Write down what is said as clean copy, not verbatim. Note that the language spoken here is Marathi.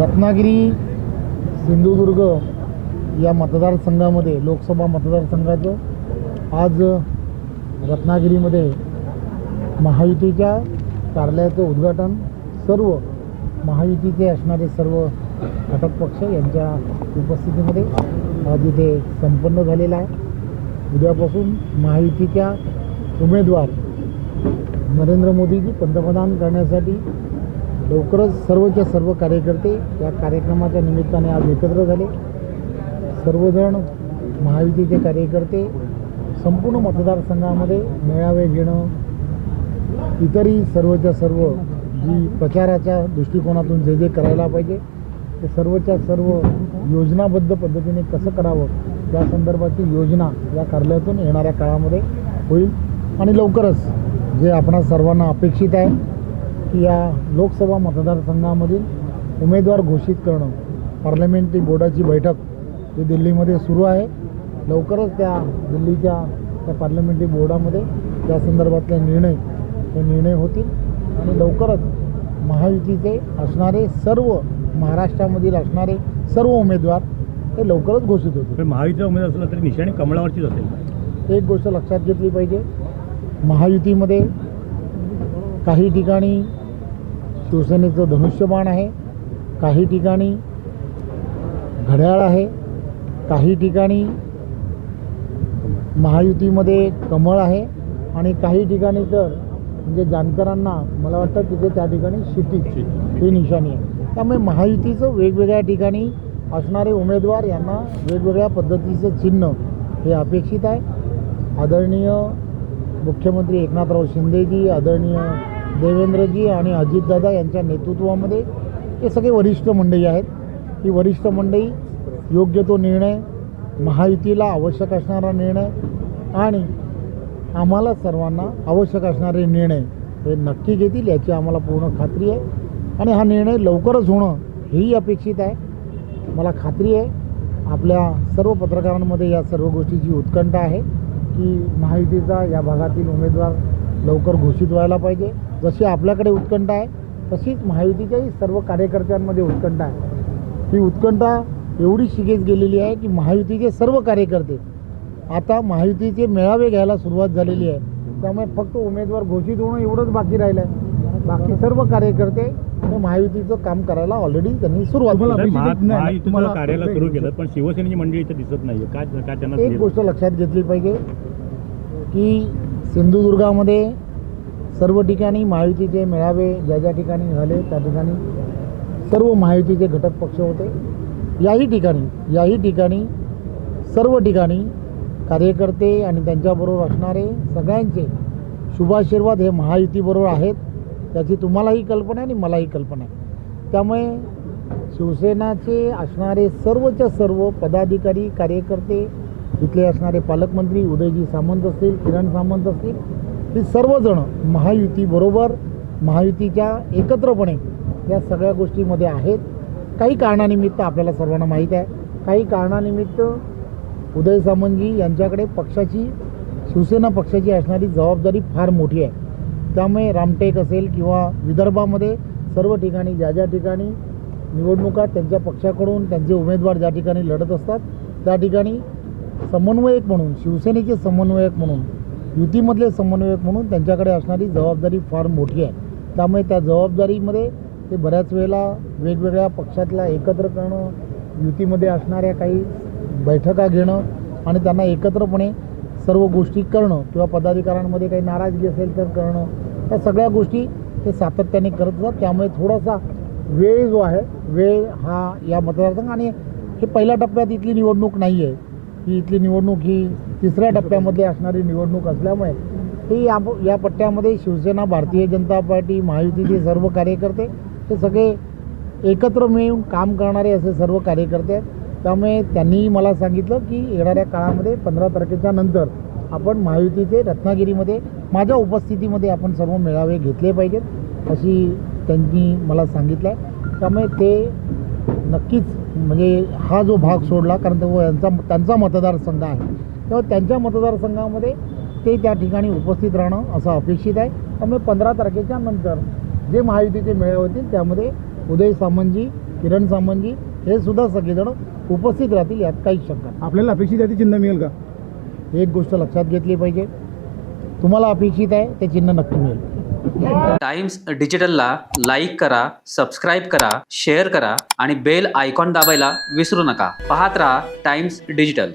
रत्नागिरी सिंधुदुर्ग या मतदारसंघामध्ये लोकसभा मतदारसंघाचं आज रत्नागिरीमध्ये महायुतीच्या कार्यालयाचं उद्घाटन सर्व महायुतीचे असणारे सर्व घटक पक्ष यांच्या उपस्थितीमध्ये आज इथे संपन्न झालेला आहे। उद्यापासून महायुतीच्या उमेदवार नरेंद्र मोदीजी पंतप्रधान करण्यासाठी लवकरच सर्वच्या सर्व कार्यकर्ते या कार्यक्रमाच्या निमित्ताने आज एकत्र झाले। सर्वजण महायुतीचे कार्यकर्ते संपूर्ण मतदारसंघामध्ये मेळावे घेणं, इतरही सर्वच्या सर्व जी प्रचाराच्या दृष्टिकोनातून जे करायला पाहिजे ते सर्वच्या सर्व योजनाबद्ध पद्धतीने कसं करावं या संदर्भाची योजना या कार्यालयातून येणाऱ्या काळामध्ये होईल। आणि लवकरच जे आपणा सर्वांना अपेक्षित आहे की या लोकसभा मतदारसंघामधील उमेदवार घोषित करणं, पार्लमेंटरी बोर्डाची बैठक जी दिल्लीमध्ये सुरू आहे, लवकरच त्या दिल्लीच्या त्या पार्लमेंटरी बोर्डामध्ये त्या संदर्भातले निर्णय होतील आणि लवकरच महायुतीचे असणारे सर्व महाराष्ट्रामधील असणारे सर्व उमेदवार ते लवकरच घोषित होतील। महायुतीचा उमेदवार असला तरी निशाणी कमळावरचीच असेल। एक गोष्ट लक्षात घेतली पाहिजे, महायुतीमध्ये काही ठिकाणी शिवसेनेचं धनुष्यबाण आहे, काही ठिकाणी घड्याळ आहे, काही ठिकाणी महायुतीमध्ये कमळ आहे आणि काही ठिकाणी तर म्हणजे जानकरांना मला वाटतं तिथे त्या ठिकाणी शिटी ही निशाणी आहे। त्यामुळे महायुतीचं वेगवेगळ्या ठिकाणी असणारे उमेदवार यांना वेगवेगळ्या पद्धतीचं चिन्ह हे अपेक्षित आहे। आदरणीय मुख्यमंत्री एकनाथराव शिंदेजी, आदरणीय देवेंद्रजी आणि अजितदादा यांच्या नेतृत्वामध्ये हे सगळे वरिष्ठ मंडळी आहेत। ही वरिष्ठ मंडळी योग्य तो निर्णय, महायुतीला आवश्यक असणारा निर्णय आणि आम्हाला सर्वांना आवश्यक असणारे निर्णय हे नक्की घेतील याची आम्हाला पूर्ण खात्री आहे आणि हा निर्णय लवकरच होणं हेही अपेक्षित आहे। मला खात्री आहे आपल्या सर्व पत्रकारांमध्ये या सर्व गोष्टीची उत्कंठा आहे की महायुतीचा या भागातील उमेदवार लवकर घोषित व्हायला पाहिजे। जशी आपल्याकडे उत्कंठा आहे तशीच महायुतीच्याही सर्व कार्यकर्त्यांमध्ये उत्कंठा आहे। ही उत्कंठा एवढी शिगेच गेलेली आहे की महायुतीचे सर्व कार्यकर्ते आता महायुतीचे मेळावे घ्यायला सुरुवात झालेली आहे। त्यामुळे फक्त उमेदवार घोषित होणं एवढंच बाकी राहिलं आहे। बाकी सर्व कार्यकर्ते हे महायुतीचं काम करायला ऑलरेडी त्यांनी सुरुवात केली। महायुतीचं कार्यालय सुरू केलं पण शिवसेनेची मंडळी इथे दिसत नाही, काय त्यांना एक गोष्ट लक्षात घेतली पाहिजे की सिंधुदुर्गामध्ये सर्व ठिकाणी महायुतीचे मेळावे ज्या ठिकाणी झाले त्या ठिकाणी सर्व महायुतीचे घटक पक्ष होते। याही ठिकाणी सर्व ठिकाणी कार्यकर्ते आणि त्यांच्याबरोबर असणारे सगळ्यांचे शुभाशीर्वाद हे महायुतीबरोबर आहेत, त्याची तुम्हालाही कल्पना आहे आणि मलाही कल्पना आहे। त्यामुळे शिवसेनाचे असणारे सर्वच्या सर्व पदाधिकारी कार्यकर्ते, इथले असणारे पालकमंत्री उदयजी सामंत असतील, किरण सामंत असतील, ही सर्वजण महायुतीबरोबर महायुतीच्या एकत्रपणे या सगळ्या गोष्टीमध्ये आहेत। काही कारणानिमित्त आपल्याला सर्वांना माहीत आहे, काही कारणानिमित्त उदय सामंतजी यांच्याकडे पक्षाची शिवसेना पक्षाची असणारी जबाबदारी फार मोठी आहे। त्यामुळे रामटेक असेल किंवा विदर्भामध्ये सर्व ठिकाणी ज्या ठिकाणी निवडणुका त्यांच्या पक्षाकडून त्यांचे उमेदवार ज्या ठिकाणी लढत असतात त्या ठिकाणी समन्वयक म्हणून, शिवसेनेचे समन्वयक म्हणून, युतीमधले समन्वयक म्हणून त्यांच्याकडे असणारी जबाबदारी फार मोठी आहे। त्यामुळे त्या जबाबदारीमध्ये ते बऱ्याच वेळेला वेगवेगळ्या पक्षातला एकत्र करणं, युतीमध्ये असणाऱ्या काही बैठका घेणं आणि त्यांना एकत्रपणे सर्व गोष्टी करणं किंवा पदाधिकाऱ्यांमध्ये काही नाराजगी असेल तर करणं, या सगळ्या गोष्टी ते सातत्याने करत असतात। त्यामुळे थोडासा वेळ जो आहे, वेळ हा या मतदारसंघ आणि हे पहिल्या टप्प्यात इथली निवडणूक नाही आहे, ही इथली निवडणूक ही तिसऱ्या टप्प्यामध्ये असणारी निवडणूक असल्यामुळे ही या पट्ट्यामध्ये शिवसेना, भारतीय जनता पार्टी, महायुतीचे सर्व कार्यकर्ते हे सगळे एकत्र मिळून काम करणारे असे सर्व कार्यकर्ते आहेत। त्यामुळे त्यांनी मला सांगितलं की येणाऱ्या काळामध्ये 15 तारखेच्या नंतर आपण महायुतीचे रत्नागिरीमध्ये माझ्या उपस्थितीमध्ये आपण सर्व मेळावे घेतले पाहिजेत अशी त्यांनी मला सांगितलं आहे। त्यामुळे ते नक्कीच म्हणजे हा जो भाग सोडला कारण तो त्यांचा मतदारसंघ आहे, तेव्हा त्यांच्या मतदारसंघामध्ये ते त्या ठिकाणी उपस्थित राहणं असं अपेक्षित आहे। त्यामुळे 15 तारखेच्या नंतर जे महायुतीचे मेळावे होतील त्यामध्ये उदय सामंतजी किरण सामंतजी हे सुद्धा सगळेजण उपस्थित राहतील, यात काहीच शंका नाही. आपल्याला अपेक्षित आहे ते चिन्ह मिळेल का? एक गोष्ट लक्षात घेतली पाहिजे, तुम्हाला अपेक्षित आहे ते चिन्ह नक्की मिळेल. टाइम्स डिजिटलला लाईक करा, सबस्क्राईब करा, शेअर करा आणि बेल आयकॉन दाबायला विसरू नका. पाहत रहा टाइम्स डिजिटल.